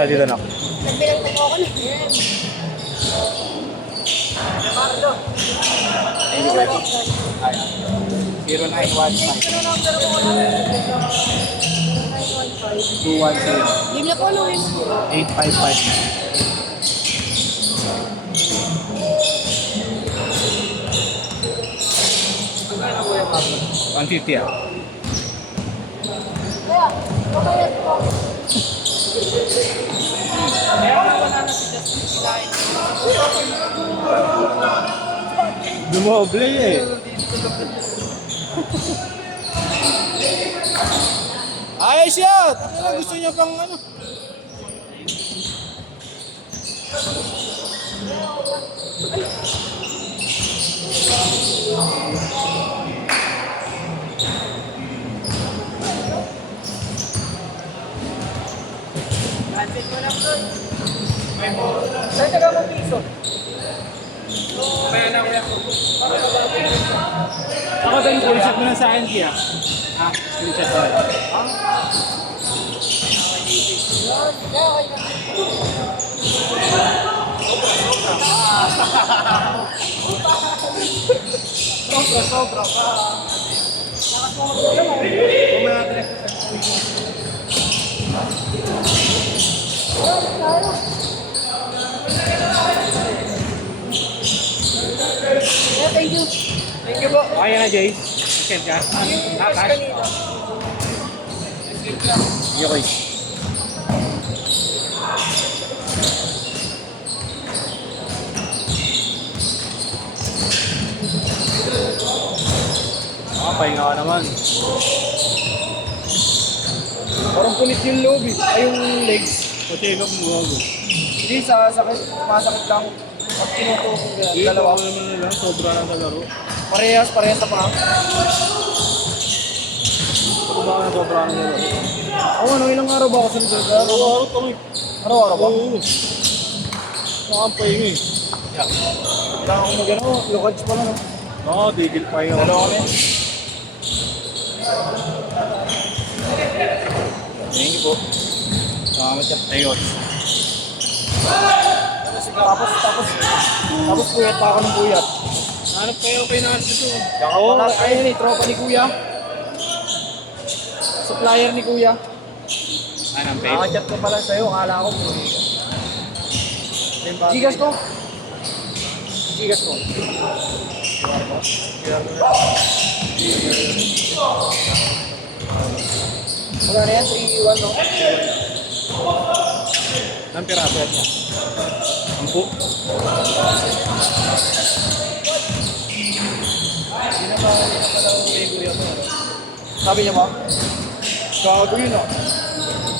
Para dito na. Nagbilang na ako na. Yan. Hindi ba ito? 0915 Ito na lang, pero kung ano. 210 Game na po, ano yun? 855. $150 ah. Kaya, papayat ko. Dumoble eh. Ayos yan! Ano gusto niya pang ano? Saan taga mo piso? Ako din, screenshot mo na sa akin, Kia. Ah, screenshot mo. Sobra. Thank you. Thank you po. Okay na, Jay. Send ka. Ah, cash. Okay. Pahinga ka naman. Parang punit yung loob eh. Ay, yung legs. Pa-check up mo ako. Hindi, masakit lang. Pag tinuto ko Dalawa dalawa. ko naman nila, sobra na sa laro. Parehas sa paa. Ako ba na sobra na sa laro? Oo, ano, ilang araw ba ako sa nagdadaro? Araw-araw to eh. Araw-araw ba? Oo. Nakapahinga eh. Kailangan ko mag-ano, lokads pa lang. Oo, tigil pa yun. Dalawa kami. Thank you po. Salamat siya. Ayun. Tapos puyat pa ako ng puyat. Hanap kayo kay Nasa to. Oo, ayun eh, tropa ni Kuya. Supplier ni Kuya. Anong babe? Nakachat ko pala sa'yo, akala ko. Gigas ko. Gigas ko. Wala na yan, 3-1 no? Anong piraso yan niya? Ampu? Sabi niya ba? Gago yun ah.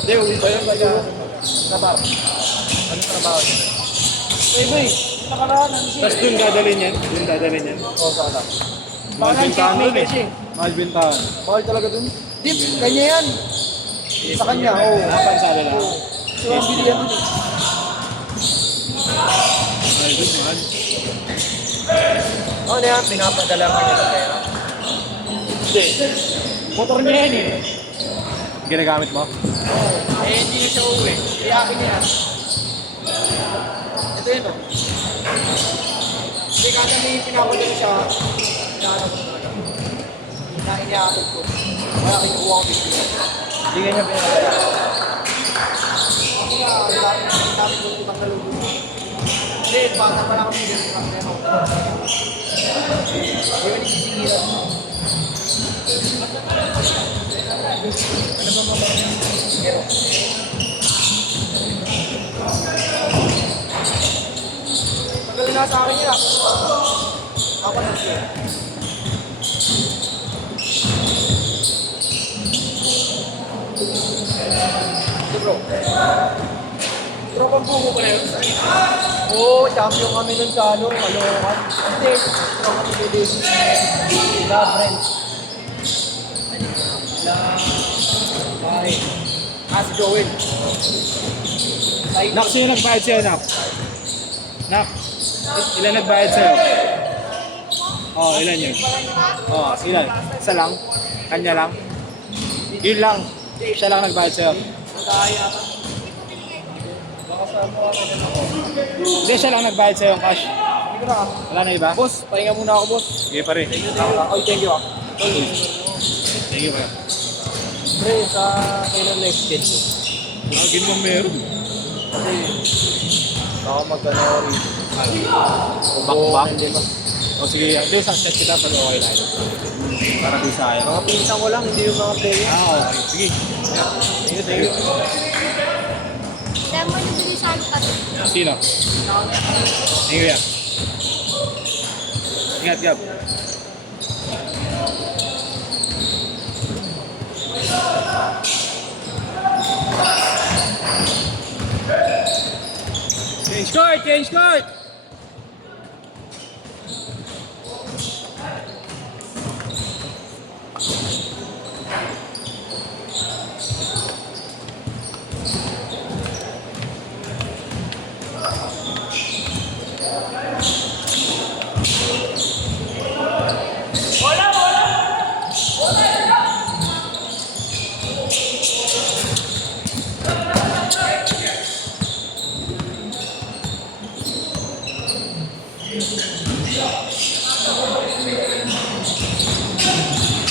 Hindi, ulit ba yun? Nabar. Ano trabaho niya? Pwede eh. Nakaraan, ano siya? Tapos dun dadalhin yan? Dun dadalhin yan? Oo, sana. Mahal bintahan dun eh. Mahal bintahan. Mahal talaga dun. Di, kanya yan. Sa kanya, oo. Kapan sabi na? So, ang bilihan dun eh. Mahal dun, mahal. Ano yan? Pinapadala ka niya sa pera. Hindi. Motor niya yan eh. Ginagamit mo? Eh, hindi niya siya uuwi. Kaya akin niya yan. Ito yun o. Hindi kada may pinapadala siya. Pinapadala ko talaga. Iniakit ko. Kaya kinukuha ko picture. Hindi ka niya pinapadala. Kaya, dami ko utang na lubo. Hindi, bata pa lang kami dito. Hindi ka nagsisingilan. Ano ba mga pero? Magaling na sa akin yun. Ako na siya. Ito bro. Tropang bumo ko na yun. Oo, champion kami nun sa ano, Caloocan. Hindi, tropang Pilipinas. Love friends. Pare. Si Joel. Nak, sino nagbayad sa'yo, Nak? Nak, ilan nagbayad sa'yo? Oh, ilan yun? Oh, ilan? Isa lang? Kanya lang? Yun lang. Siya lang nagbayad sa'yo. Hindi, siya lang nagbayad sa'yo ang cash. Hindi ko na ka. Wala na iba? Boss, pahinga muna ako, boss. Sige pa rin. Oy, thank you ah. Thank you, bro. Pre, sa kailan next gen ko? Lagi mo meron. Kasi, baka mag-ano rin. Back. Hindi ba? O sige, hindi, sa set kita pag okay na yun. Para di sayang. Mga pinsan ko lang, hindi yung mga player. Okay. Sige. Thank you. Kaya mo nabili sa ano kasi. Sino? Thank you, yeah. Ingat, Gab. Change court! Change court!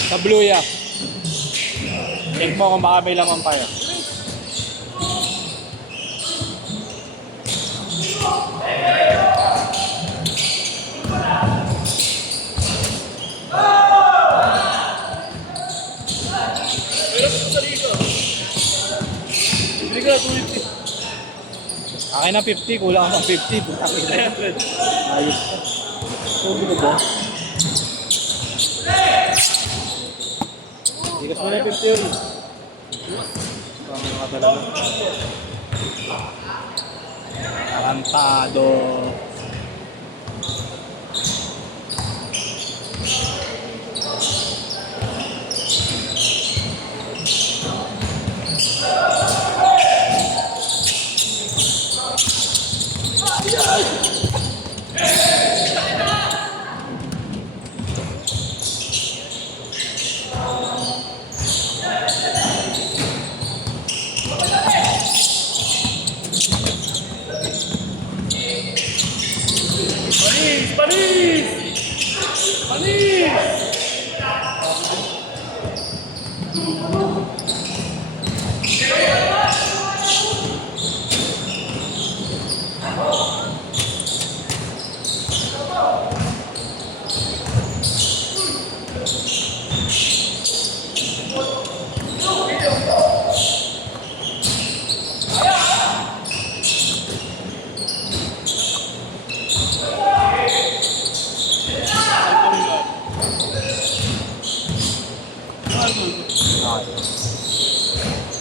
Sa blue yak. Check mo kung baka may laman pa yun. Hindi ka, 250. Akin na 50, kulang ako ng 50. Putang ina. 300. Ayos pa. Sabi ko ba? Ikas mo na 50 yun. Parang mga dalawa. Tarantado. Panis! Panis! Panis!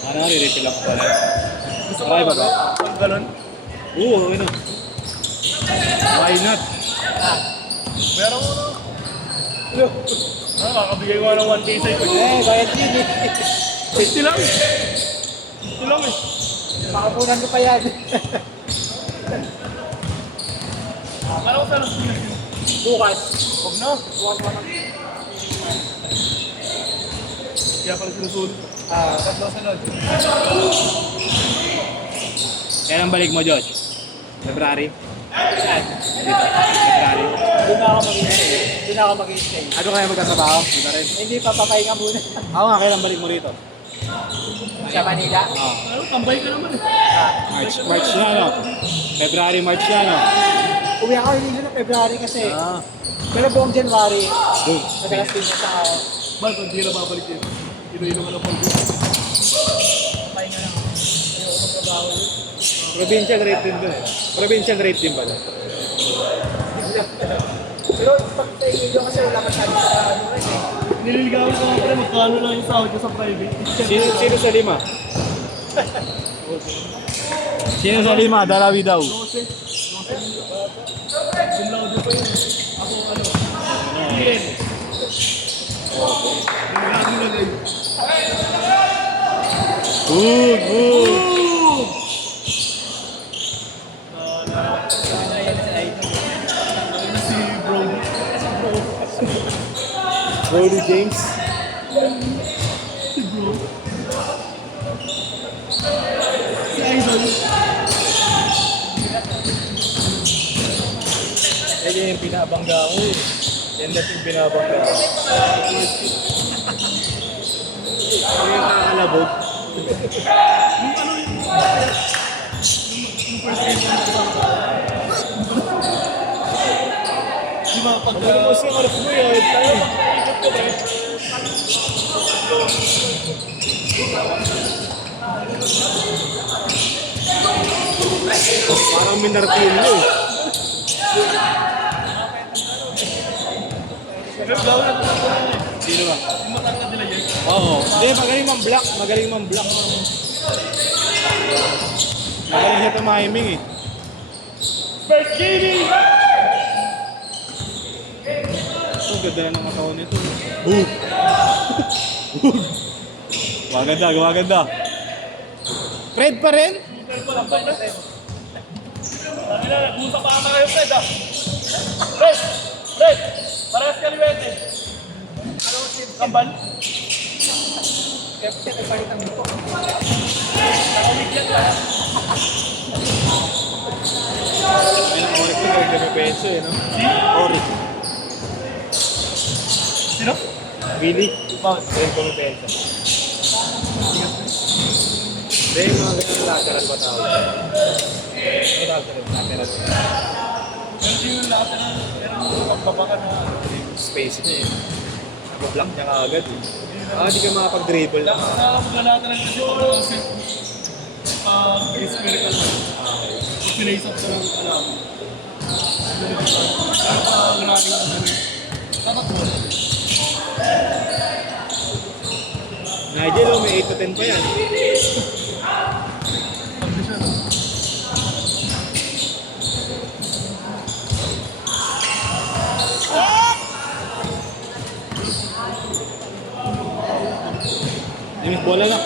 Ano, re-refill ako pala. Try ba ba? Pag ganun, Oo, okay na. Why not? meron mo na. Kakabigay ko ng 1K sa'yo. Bayad yun eh. 50 lang. 50 lang eh. Pakapunan ko pa yan. Akala ko sana. Bukas. Huwag na. Bukas mo na. Kaya pala sinusunod. Tatlo sunod. Kailan balik mo, Josh? February? Saan? Dito. February. Doon na ako mag-i-stay. Doon na ako mag-i-stay. Ano kaya magkasabaho? Dito rin. Hindi pa, papahinga muna. Ako nga, kailan balik mo rito? Sa Manila. Ah, Ano, tambay ka naman eh. March na, no? February, March na, no? Uwi ako hindi na February kasi. Ah. Pero buong January, Doon. madalas din sa ako. Mal, pag di na babalik yun. Ilo-ilo ka ng pag Pahinga lang ako. Ayoko magtrabaho. Probinsya grade din doon eh. Probinsya grade din pala. Pero pag pahinga kasi wala ka sabi sa ano rin eh. Nililigawan ko nga pala, magkano lang yung sahod ko sa private. Sino sa lima? Sino sa lima? Dalawi daw. 12. Cum laude pa yun. Ako ano? PN. Nililigawan mo lagay. Good, good. Si Brody. Brody James. Si Bro. Si Idol. Kasi yung pinabangga ko eh. Yan natin yung binabangga ko. Ano yung kakalabog? Di ba, pag... Ano mo siya kalabog mo yun? Tayo, ikot ko ba yun? Parang minartilyo eh. Sino ba? Oo. Hindi, magaling man block. Magaling man block. Magaling siya tumahiming eh. First gaming! Ang ganda na ng katawan nito. Boom! Gumaganda, gumaganda. Fred pa rin? Nag-usap pa kayo, Fred, ah. Fred! Fred! Parehas ka ni Wete. Ano si Kambal? Kapit ay palitang mo. Nakawigyan ka. Ay, naka-orik ko gawin kami peso eh, no? Orik. Sino? Billy? Bakit? Gawin kami peso. Hindi, yung mga ganyan lateral pa tao. Ano lateral? Lateral. Pero di yung lahat na, meron pagbabaka na. Space niya eh. Nag-block niya kaagad eh. Di ka makapag-dribble lang. Nakakaglalata lang kasi ako ng set. Square ka lang. Pinaisap ka lang alam. Pero running na ganun. Dapat mo. Nigel, may 8 to 10 pa yan. Yung bola na.